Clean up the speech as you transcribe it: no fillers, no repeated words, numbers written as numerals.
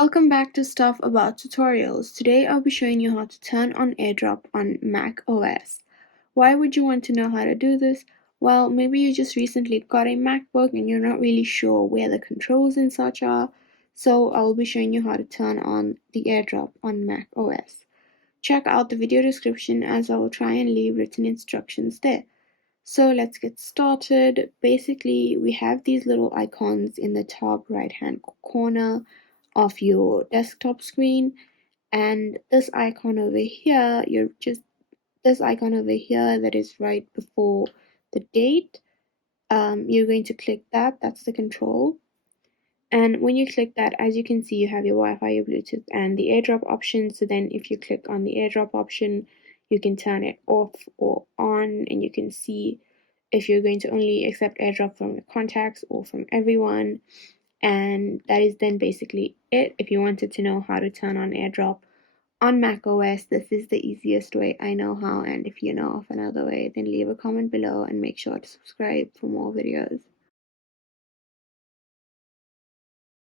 Welcome back to Stuff About Tutorials. Today I'll be showing you how to turn on Airdrop on macOS. Why would you want to know how to do this? Well, maybe you just recently got a MacBook and you're not really sure where the controls and such are, so I'll be showing you how to turn on the Airdrop on macOS. Check out the video description as I will try and leave written instructions there. So let's get started. Basically, we have these little icons in the top right hand corner of your desktop screen, and this icon over here, this icon over here that is right before the date. You're going to click that. That's the control. And when you click that, as you can see, you have your Wi-Fi, your Bluetooth, and the AirDrop option. So then if you click on the AirDrop option, you can turn it off or on, and you can see if you're going to only accept AirDrop from your contacts or from everyone. And that is then basically it. If you wanted to know how to turn on AirDrop on macOS, this is the easiest way I know how. And if you know of another way, then leave a comment below and make sure to subscribe for more videos.